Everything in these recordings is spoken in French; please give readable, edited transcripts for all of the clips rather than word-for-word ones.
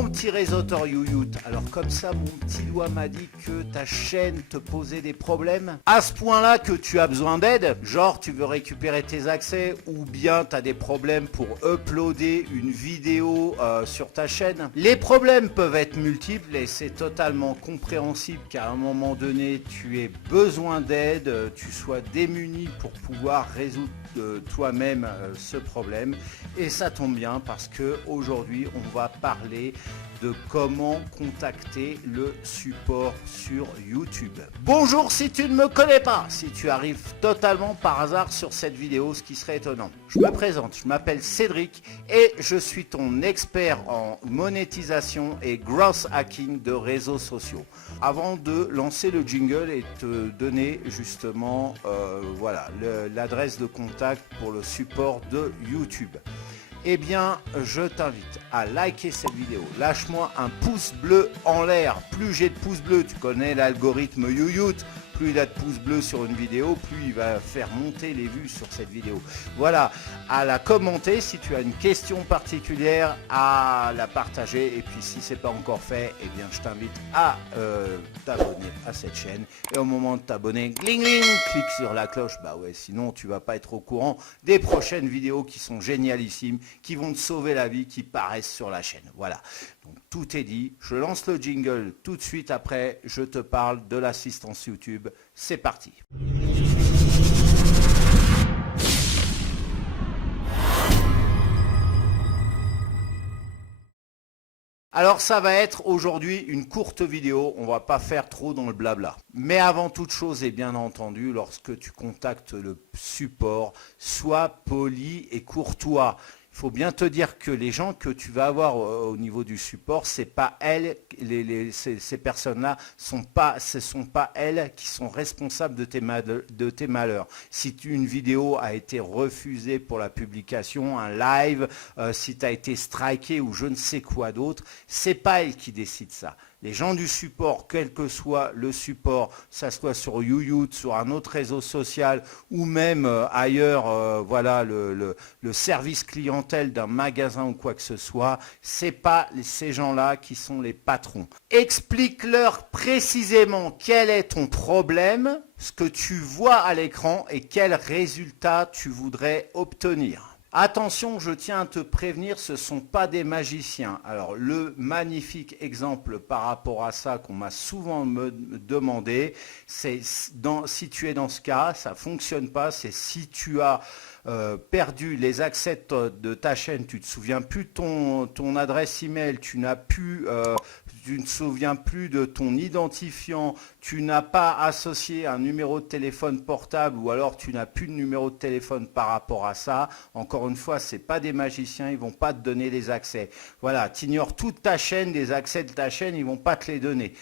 Mon petit réseauteur YouYout, alors comme ça mon petit doigt m'a dit que ta chaîne te posait des problèmes. À ce point-là que tu as besoin d'aide, genre tu veux récupérer tes accès ou bien tu as des problèmes pour uploader une vidéo sur ta chaîne. Les problèmes peuvent être multiples et c'est totalement compréhensible qu'à un moment donné tu aies besoin d'aide, tu sois démuni pour pouvoir résoudre toi-même ce problème. Et ça tombe bien parce que aujourd'hui on va parler de comment contacter le support sur YouTube. Bonjour si tu ne me connais pas, si tu arrives totalement par hasard sur cette vidéo, ce qui serait étonnant. Je me présente, je m'appelle Cédric et je suis ton expert en monétisation et growth hacking de réseaux sociaux. Avant de lancer le jingle et te donner justement voilà, l'adresse de contact pour le support de YouTube. Eh bien, je t'invite à liker cette vidéo. Lâche-moi un pouce bleu en l'air. Plus j'ai de pouces bleus, tu connais l'algorithme YouYout, plus il a de pouces bleus sur une vidéo, plus il va faire monter les vues sur cette vidéo. Voilà, à la commenter si tu as une question particulière, à la partager. Et puis si ce n'est pas encore fait, eh bien je t'invite à t'abonner à cette chaîne. Et au moment de t'abonner, gling gling, clique sur la cloche. Bah ouais, sinon tu vas pas être au courant des prochaines vidéos qui sont génialissimes, qui vont te sauver la vie, qui paraissent sur la chaîne. Voilà, donc tout est dit. Je lance le jingle tout de suite après. Je te parle de l'assistance YouTube. C'est parti. Alors ça va être aujourd'hui une courte vidéo, on va pas faire trop dans le blabla. Mais avant toute chose et bien entendu, lorsque tu contactes le support, sois poli et courtois. Il faut bien te dire que les gens que tu vas avoir au niveau du support, c'est pas elles, ces personnes-là, ce sont pas elles qui sont responsables de tes malheurs. Si une vidéo a été refusée pour la publication, un live, si tu as été striké ou je ne sais quoi d'autre, c'est pas elles qui décident ça. Les gens du support, quel que soit le support, ça soit sur YouYout, sur un autre réseau social ou même ailleurs, voilà, le service clientèle d'un magasin ou quoi que ce soit, c'est pas ces gens-là qui sont les patrons. Explique-leur précisément quel est ton problème, ce que tu vois à l'écran et quel résultat tu voudrais obtenir. Attention, je tiens à te prévenir, ce ne sont pas des magiciens. Alors, le magnifique exemple par rapport à ça qu'on m'a souvent demandé, c'est si tu es dans ce cas, ça ne fonctionne pas, c'est si tu as perdu les accès de ta chaîne, tu ne te souviens plus de ton adresse email, tu ne te souviens plus de ton identifiant, tu n'as pas associé un numéro de téléphone portable ou alors tu n'as plus de numéro de téléphone par rapport à ça. Encore une fois, ce n'est pas des magiciens, ils ne vont pas te donner les accès. Voilà, tu ignores toute ta chaîne, les accès de ta chaîne, ils ne vont pas te les donner.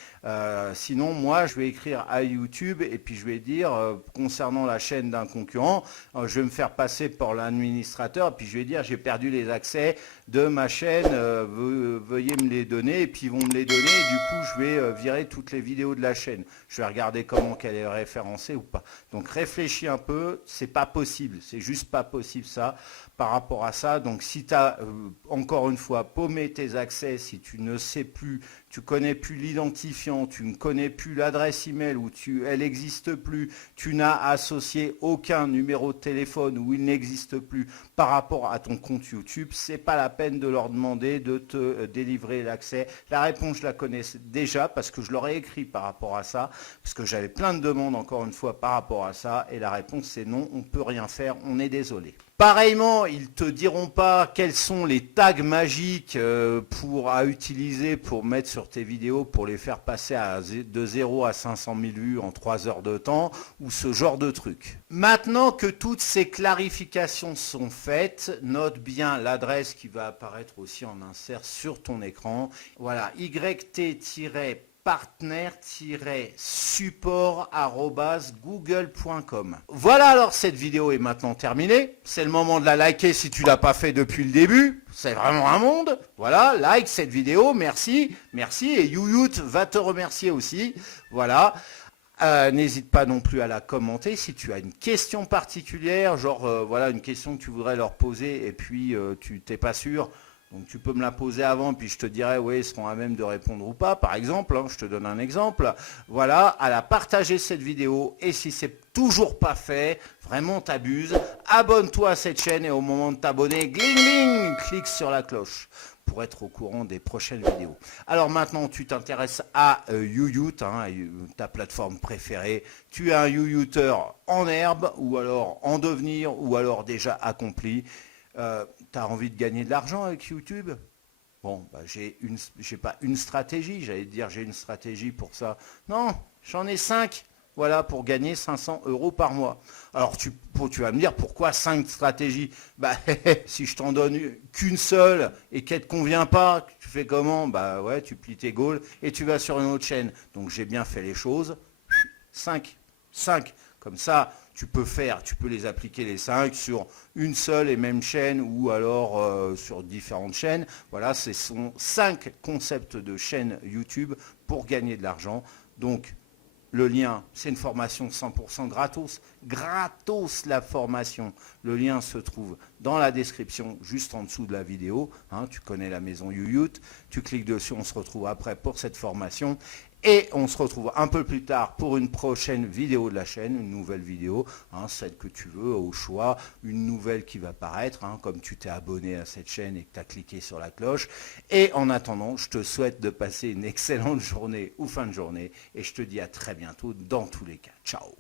Sinon, moi, je vais écrire à YouTube et puis je vais dire, concernant la chaîne d'un concurrent, je vais me faire passer pour l'administrateur et puis je vais dire, j'ai perdu les accès de ma chaîne, veuillez me les donner et puis ils vont me les donner et du coup, je vais virer toutes les vidéos de la chaîne. Je vais regarder comment qu'elle est référencée ou pas. Donc, réfléchis un peu, c'est pas possible, c'est juste pas possible ça par rapport à ça. Donc, si tu as, encore une fois, paumé tes accès, si tu ne sais plus, tu connais plus l'identifiant, tu ne connais plus l'adresse email ou elle n'existe plus, tu n'as associé aucun numéro de téléphone ou il n'existe plus par rapport à ton compte YouTube, c'est pas la peine de leur demander de te délivrer l'accès. La réponse, je la connais déjà parce que je leur ai écrit par rapport à ça, parce que j'avais plein de demandes encore une fois par rapport à ça et la réponse c'est non, on ne peut rien faire, on est désolé. Pareillement, ils ne te diront pas quels sont les tags magiques à utiliser pour mettre sur tes vidéos pour les faire passer de 0 à 500 000 vues en 3 heures de temps ou ce genre de truc. Maintenant que toutes ces clarifications sont faites, note bien l'adresse qui va apparaître aussi en insert sur ton écran. Voilà, yt- partner-support@google.com. Voilà, alors cette vidéo est maintenant terminée. C'est le moment de la liker si tu ne l'as pas fait depuis le début. C'est vraiment un monde. Voilà, like cette vidéo, merci, merci. Et YouYout va te remercier aussi. Voilà. N'hésite pas non plus à la commenter si tu as une question particulière, genre voilà une question que tu voudrais leur poser et puis tu t'es pas sûr. Donc tu peux me la poser avant, puis je te dirai, oui, ils seront à même de répondre ou pas, par exemple, hein, je te donne un exemple. Voilà, à la partager cette vidéo, et si c'est toujours pas fait, vraiment t'abuses, abonne-toi à cette chaîne, et au moment de t'abonner, gling gling, clique sur la cloche pour être au courant des prochaines vidéos. Alors maintenant, tu t'intéresses à YouYout, hein, ta plateforme préférée. Tu es un YouYouter en herbe, ou alors en devenir, ou alors déjà accompli. Tu as envie de gagner de l'argent avec YouTube? Bon, bah, j'ai pas une stratégie, j'allais te dire j'ai une stratégie pour ça. Non, j'en ai 5, voilà, pour gagner 500 € par mois. Alors tu vas me dire pourquoi 5 stratégies? Bah, si je t'en donne qu'une seule et qu'elle ne te convient pas, tu fais comment? Bah ouais, tu plies tes gaules et tu vas sur une autre chaîne. Donc j'ai bien fait les choses. 5. 5. Comme ça, tu peux les appliquer les 5 sur une seule et même chaîne ou alors sur différentes chaînes. Voilà, ce sont 5 concepts de chaîne YouTube pour gagner de l'argent. Donc, le lien, c'est une formation 100% gratos. Gratos la formation. Le lien se trouve dans la description, juste en dessous de la vidéo. Hein, tu connais la maison YouYout. Tu cliques dessus, on se retrouve après pour cette formation. Et on se retrouve un peu plus tard pour une prochaine vidéo de la chaîne, une nouvelle vidéo, hein, celle que tu veux au choix, une nouvelle qui va paraître, hein, comme tu t'es abonné à cette chaîne et que tu as cliqué sur la cloche. Et en attendant, je te souhaite de passer une excellente journée ou fin de journée et je te dis à très bientôt dans tous les cas. Ciao!